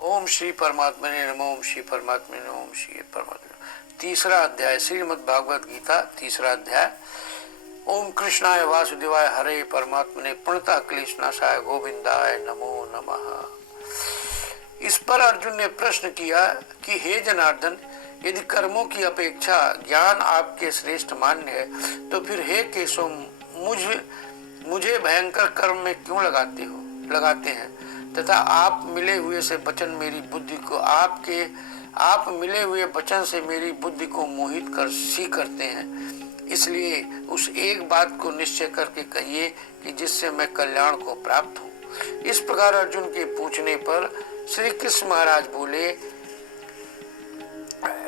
ओम श्री परमात्मने नमः। ओम श्री परमात्मने नमः। ओम श्री परमात्मने। तीसरा अध्याय श्रीमद् भागवत गीता, तीसरा अध्याय। ओम कृष्णाय वासुदेवाय हरे परमात्मने प्रणता क्लेशनाशाय गोविंदाय नमो नमः। इस पर अर्जुन ने प्रश्न किया कि हे जनार्दन, यदि कर्मों की अपेक्षा ज्ञान आपके श्रेष्ठ मान्य है तो फिर हे केशव मुझे भयंकर कर्म में क्यों लगाते हैं तथा आप मिले हुए वचन से मेरी बुद्धि को मोहित कर सी करते हैं। इसलिए उस एक बात को निश्चय करके कहिए कि जिससे मैं कल्याण को प्राप्त हूँ। इस प्रकार अर्जुन के पूछने पर श्री कृष्ण महाराज बोले,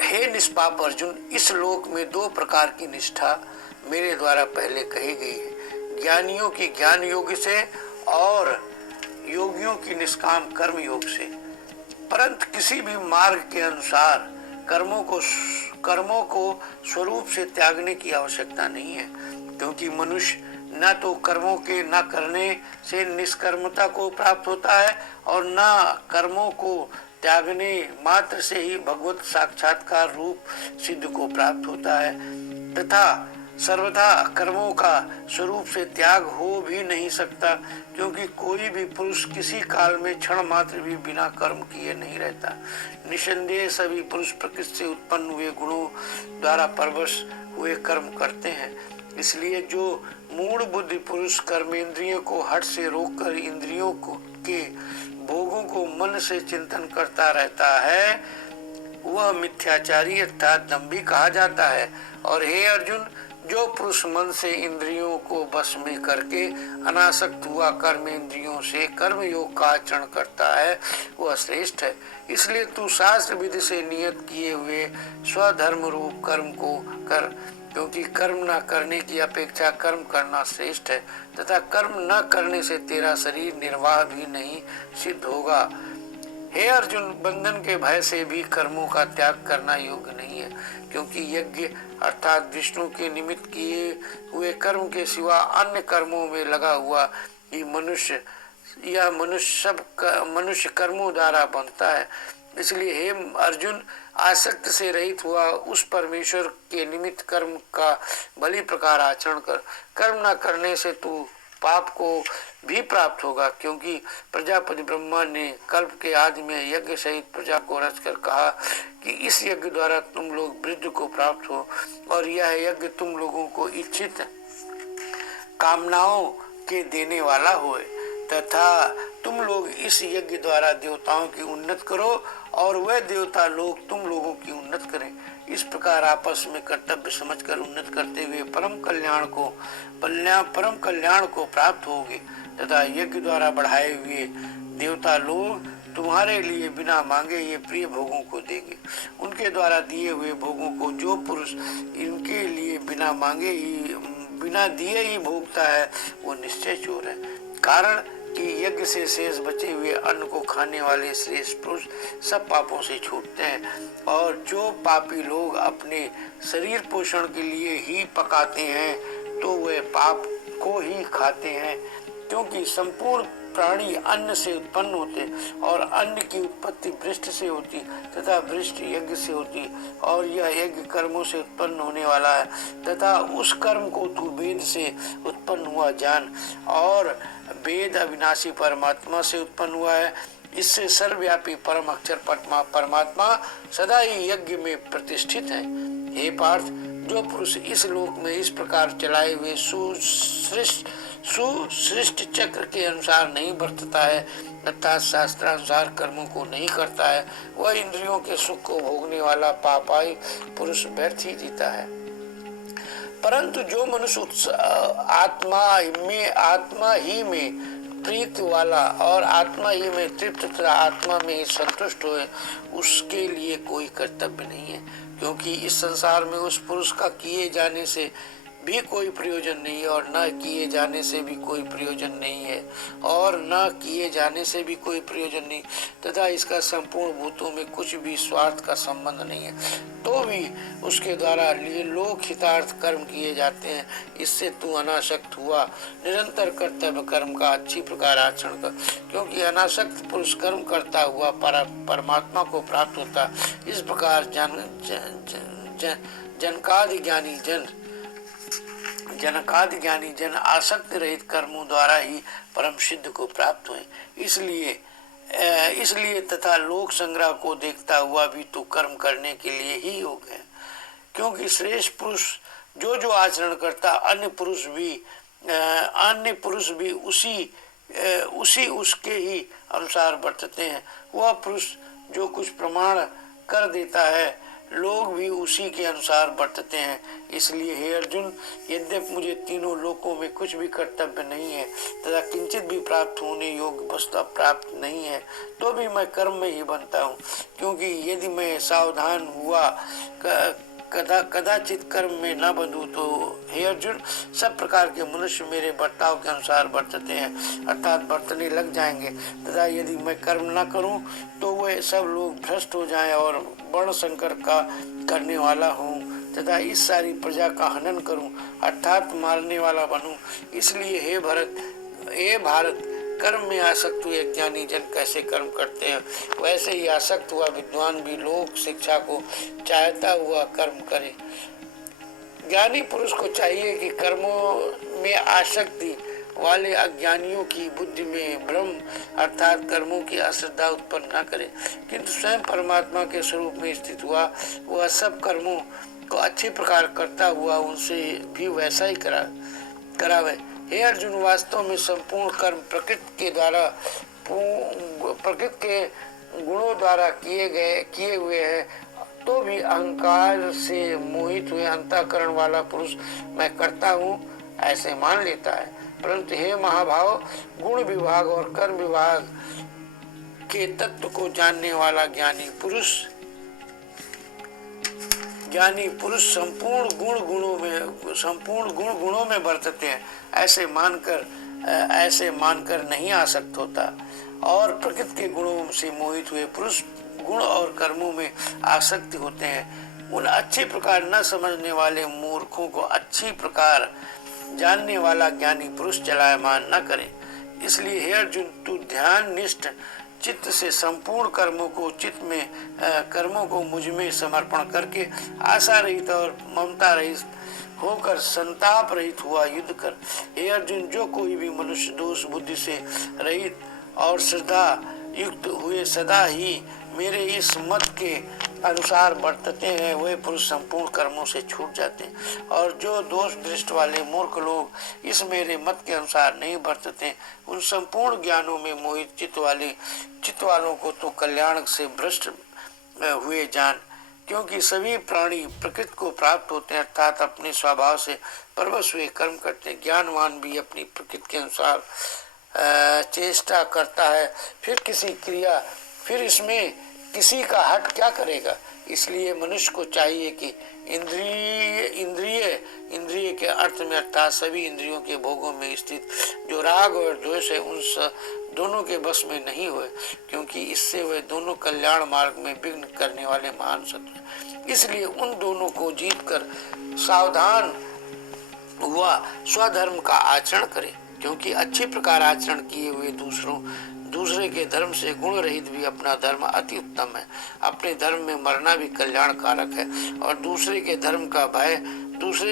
हे निष्पाप अर्जुन, इस लोक में दो प्रकार की निष्ठा मेरे द्वारा पहले कही गई है, ज्ञानियों की ज्ञान योग से और योगियों की निष्काम कर्म योग से। परंतु किसी भी मार्ग के अनुसार कर्मों को स्वरूप से त्यागने की आवश्यकता नहीं है, क्योंकि मनुष्य न तो कर्मों के न करने से निष्कर्मता को प्राप्त होता है और न कर्मों को त्यागने मात्र से ही भगवत साक्षात्कार रूप सिद्ध को प्राप्त होता है, तथा सर्वथा कर्मों का स्वरूप से त्याग हो भी नहीं सकता, क्योंकि कोई भी पुरुष किसी काल में क्षण मात्र भी बिना कर्म किए नहीं रहता। निसंदेह सभी पुरुष प्रकृति से उत्पन्न हुए गुणों द्वारा परवश हुए कर्म करते हैं। इसलिए जो मूढ़ बुद्धि पुरुष कर्मेंद्रियों को हठ से रोककर इंद्रियों के भोगों को मन से चिंतन करता रहता है, वह मिथ्याचारी अर्थात दंभी कहा जाता है। और हे अर्जुन, जो पुरुष मन से इंद्रियों को बस में करके अनासक्त हुआ कर्म इंद्रियों से कर्म योग का आचरण करता है, वह श्रेष्ठ है। इसलिए तू शास्त्र विधि से नियत किए हुए स्वधर्म रूप कर्म को कर, क्योंकि कर्म न करने की अपेक्षा कर्म करना श्रेष्ठ है, तथा कर्म न करने से तेरा शरीर निर्वाह भी नहीं सिद्ध होगा। हे अर्जुन, बंधन के भय से भी कर्मों का त्याग करना योग्य नहीं है, क्योंकि यज्ञ अर्थात विष्णु के निमित्त किए हुए कर्म के सिवा अन्य कर्मों में लगा हुआ मनुष्य कर्मों द्वारा बनता है। इसलिए हे अर्जुन, आसक्त से रहित हुआ उस परमेश्वर के निमित्त कर्म का भली प्रकार आचरण कर। कर्म न करने से तू पाप को भी प्राप्त होगा, क्योंकि प्रजापति ब्रह्मा ने कल्प के आदि में यज्ञ सहित प्रजा को रचकर कहा कि इस यज्ञ द्वारा तुम लोग वृद्धि को प्राप्त हो, और यह यज्ञ तुम लोगों को इच्छित कामनाओं के देने वाला होए, तथा तुम लोग इस यज्ञ द्वारा देवताओं की उन्नत करो और वह देवता लोग तुम लोगों की उन्नत करें। इस प्रकार आपस में कर्तव्य समझकर उन्नत करते हुए परम कल्याण को प्राप्त होगे, तथा यज्ञ द्वारा बढ़ाए हुए देवता लोग तुम्हारे लिए बिना मांगे ये प्रिय भोगों को देंगे। उनके द्वारा दिए हुए भोगों को जो पुरुष इनके लिए बिना दिए ही भोगता है, वो निश्चय चोर है। कारण कि यज्ञ से शेष बचे हुए अन्न को खाने वाले श्रेष्ठ पुरुष सब पापों से छूटते हैं, और जो पापी लोग अपने शरीर पोषण के लिए ही पकाते हैं तो वे पाप को ही खाते हैं, क्योंकि संपूर्ण प्राणी अन्न से उत्पन्न होते, और अन्न की उत्पत्ति वृष्टि से होती तथा वृष्टि यज्ञ से होती, और यह यज्ञ कर्मों से उत्पन्न होने वाला है, तथा उस कर्म को तू वेद से उत्पन्न हुआ जान, और वेद अविनाशी परमात्मा से उत्पन्न हुआ है। इससे सर्वव्यापी परम अक्षर परमात्मा सदा ही यज्ञ में प्रतिष्ठित है। हे पार्थ, जो पुरुष इस लोक में इस प्रकार चलाए हुए सुसृष्ट चक्र के अनुसार नहीं बरतता है, अर्थात शास्त्रानुसार कर्मों को नहीं करता है, वह इंद्रियों के सुख को भोगने वाला पापाई पुरुष व्यर्थ ही जीता है। परंतु जो मनुष्य आत्मा ही में प्रीति वाला और आत्मा ही में तृप्त तथा आत्मा में ही संतुष्ट होए, उसके लिए कोई कर्तव्य नहीं है, क्योंकि इस संसार में उस पुरुष का किए जाने से भी कोई प्रयोजन नहीं है और न किए जाने से भी कोई प्रयोजन नहीं है और न किए जाने से भी कोई प्रयोजन नहीं, तथा इसका संपूर्ण भूतों में कुछ भी स्वार्थ का संबंध नहीं है, तो भी उसके द्वारा लोक हितार्थ कर्म किए जाते हैं। इससे तू अनासक्त हुआ, निरंतर कर्तव्य कर्म का अच्छी प्रकार आचरण कर, क्योंकि अनासक्त पुरुष कर्म करता हुआ परमात्मा को प्राप्त होता। इस प्रकार जनकादि ज्ञानी जन आसक्ति रहित कर्मों द्वारा ही परम सिद्ध को प्राप्त हुए। इसलिए तथा लोक संग्रह को देखता हुआ भी तो कर्म करने के लिए ही योग्य है, क्योंकि श्रेष्ठ पुरुष जो जो आचरण करता अन्य पुरुष भी उसी उसके ही अनुसार बरतते हैं। वह पुरुष जो कुछ प्रमाण कर देता है, लोग भी उसी के अनुसार बरतते हैं। इसलिए हे अर्जुन, यद्यपि मुझे तीनों लोकों में कुछ भी कर्तव्य नहीं है तथा किंचित भी प्राप्त होने योग्य वस्तु प्राप्त नहीं है, तो भी मैं कर्म में ही बनता हूँ, क्योंकि यदि मैं सावधान हुआ कदाचित कर्म में न बंधू तो हे अर्जुन, सब प्रकार के मनुष्य मेरे बर्ताव के अनुसार बरतते हैं, अर्थात बरतने लग जाएंगे, तथा यदि मैं कर्म न करूं तो वे सब लोग भ्रष्ट हो जाएं और वर्ण संकर का करने वाला हूँ तथा इस सारी प्रजा का हनन करूं, अर्थात मारने वाला बनूं। इसलिए हे भारत, कर्म में आसक्त हुए ज्ञानी जन कैसे कर्म करते हैं, वैसे ही आसक्त हुआ विद्वान भी लोक शिक्षा को चाहता हुआ कर्म करे। ज्ञानी पुरुष को चाहिए कि कर्मों में आसक्ति वाले अज्ञानियों की बुद्धि में भ्रम अर्थात कर्मों की अश्रद्धा उत्पन्न न करे, किंतु स्वयं परमात्मा के स्वरूप में स्थित हुआ वह सब कर्मों को अच्छी प्रकार करता हुआ उनसे भी वैसा ही करावे। हे अर्जुन, वास्तव में संपूर्ण कर्म प्रकृति के गुणों द्वारा किए हुए हैं, तो भी अहंकार से मोहित हुए अंतःकरण वाला पुरुष मैं करता हूँ ऐसे मान लेता है। परंतु हे महाभाव, गुण विभाग और कर्म विभाग के तत्व को जानने वाला ज्ञानी पुरुष संपूर्ण गुण गुणों में बरतते हैं ऐसे मानकर नहीं आसक्त होता, और प्रकृति के गुणों से मोहित हुए पुरुष गुण और कर्मों में आसक्ति होते हैं। उन अच्छी प्रकार न समझने वाले मूर्खों को अच्छी प्रकार जानने वाला ज्ञानी पुरुष चलायमान न करे। इसलिए हे अर्जुन, तू ध्यान निष्ठ चित्त से संपूर्ण कर्मों को मुझ में समर्पण करके आशा रहित और ममता रहित होकर संताप रहित हुआ युद्ध कर। हे अर्जुन, जो कोई भी मनुष्य दोष बुद्धि से रहित और श्रद्धा युक्त हुए सदा ही मेरे इस मत के अनुसार बरतते हैं, वे पुरुष संपूर्ण कर्मों से छूट जाते हैं। और जो दोष दृष्ट वाले मूर्ख लोग इस मेरे मत के अनुसार नहीं बरतते, उन संपूर्ण ज्ञानों में मोहित चित्त वालों को तो कल्याण से भ्रष्ट हुए जान, क्योंकि सभी प्राणी प्रकृति को प्राप्त होते हैं, अर्थात अपने स्वभाव से परवश हुए कर्म करते हैं। ज्ञानवान भी अपनी प्रकृति के अनुसार चेष्टा करता है, फिर इसमें किसी का हट क्या करेगा। इसलिए मनुष्य को चाहिए कि इंद्रिय के अर्थ में अर्थात सभी इंद्रियों के भोगों में स्थित जो राग और द्वेष है उन दोनों के बस में नहीं हुए, क्योंकि इससे वे दोनों कल्याण मार्ग में विघ्न करने वाले महान शत्रु। इसलिए उन दोनों को जीतकर सावधान हुआ स्वधर्म का आचरण करे, क्योंकि अच्छी प्रकार आचरण किए हुए दूसरे के धर्म से गुण रहित भी अपना धर्म अति उत्तम है। अपने धर्म में मरना भी कल्याण कारक है, और दूसरे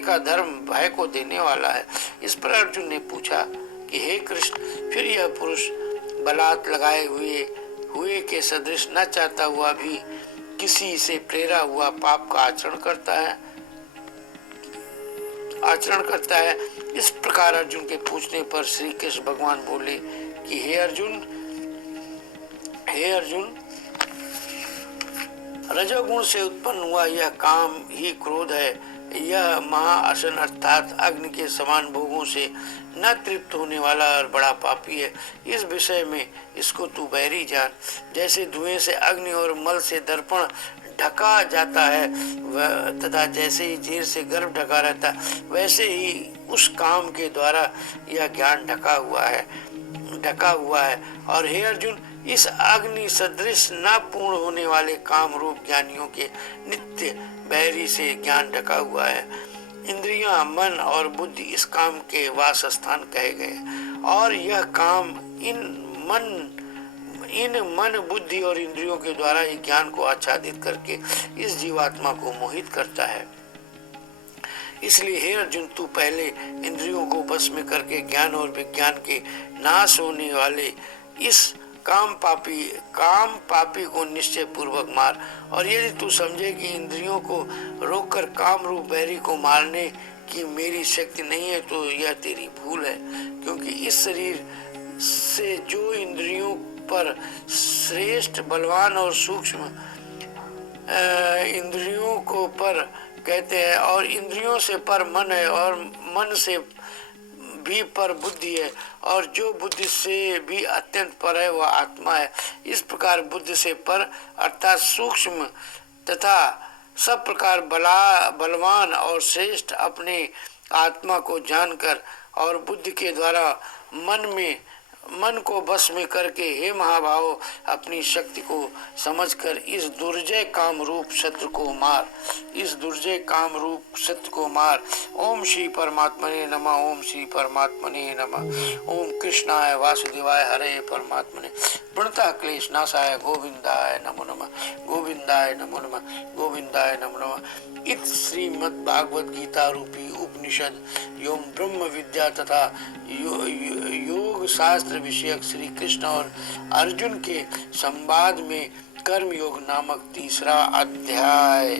का धर्म भय को देने वाला है। इस पर अर्जुन ने पूछा कि हे कृष्ण, फिर यह पुरुष बलात् लगाए हुए के सदृश न चाहता हुआ भी किसी से प्रेरा हुआ पाप का आचरण करता है। इस प्रकार अर्जुन के पूछने पर श्री कृष्ण भगवान बोले कि हे अर्जुन, रजोगुण से उत्पन्न हुआ यह काम ही क्रोध है। यह महाअसन अर्थात अग्नि के समान भोगों से न तृप्त होने वाला और बड़ा पापी है। इस विषय में इसको तू बैरी जान। जैसे धुएं से अग्नि और मल से दर्पण ढका जाता है तथा जैसे ही जेर से गर्भ ढका रहता है, वैसे ही उस काम के द्वारा यह ज्ञान ढका हुआ है। और हे अर्जुन, इस अग्नि सदृश न पूर्ण होने वाले काम रूप ज्ञानियों के नित्य बैरी से ज्ञान ढका हुआ है। इंद्रियां, मन और बुद्धि इस काम के वास स्थान कहे गए, और यह काम इन मन बुद्धि और इंद्रियों के द्वारा ही ज्ञान को आच्छादित करके इस जीवात्मा को मोहित करता है। इसलिए हे अर्जुन, तू पहले इंद्रियों को बस में करके ज्ञान और विज्ञान के नाश होने वाले इस काम पापी को निश्चय पूर्वक मार। और यदि तू समझे कि इंद्रियों को रोककर काम रूप बैरी को मारने की मेरी शक्ति नहीं है, तो यह तेरी भूल है। क्योंकि इस शरीर से जो इंद्रियों पर श्रेष्ठ, बलवान और सूक्ष्म इंद्रियों को पर कहते हैं, और इंद्रियों से पर मन है, और मन से भी पर बुद्धि है, और जो बुद्धि से भी अत्यंत पर है वह आत्मा है। इस प्रकार बुद्धि से पर अर्थात सूक्ष्म तथा सब प्रकार बलवान और श्रेष्ठ अपने आत्मा को जानकर और बुद्धि के द्वारा मन को बस में करके, हे महाभाव, अपनी शक्ति को समझकर इस दुर्जय काम रूप शत्रु को मार। ओम श्री परमात्मने नमः। ओम श्री परमात्मने नमः। ओम कृष्णाय वासुदेवाय हरे परमात्मने प्रणतः क्लेश नाशाय गोविंदाय नमो नमः। गोविंदाय नमो नमः। गोविंदाय नमो नमः। इत श्रीमद् भागवत गीता रूपी उपनिषद एवं ब्रह्म विद्या तथा योग शास्त्र विषयक श्री कृष्ण और अर्जुन के संवाद में कर्म योग नामक तीसरा अध्याय।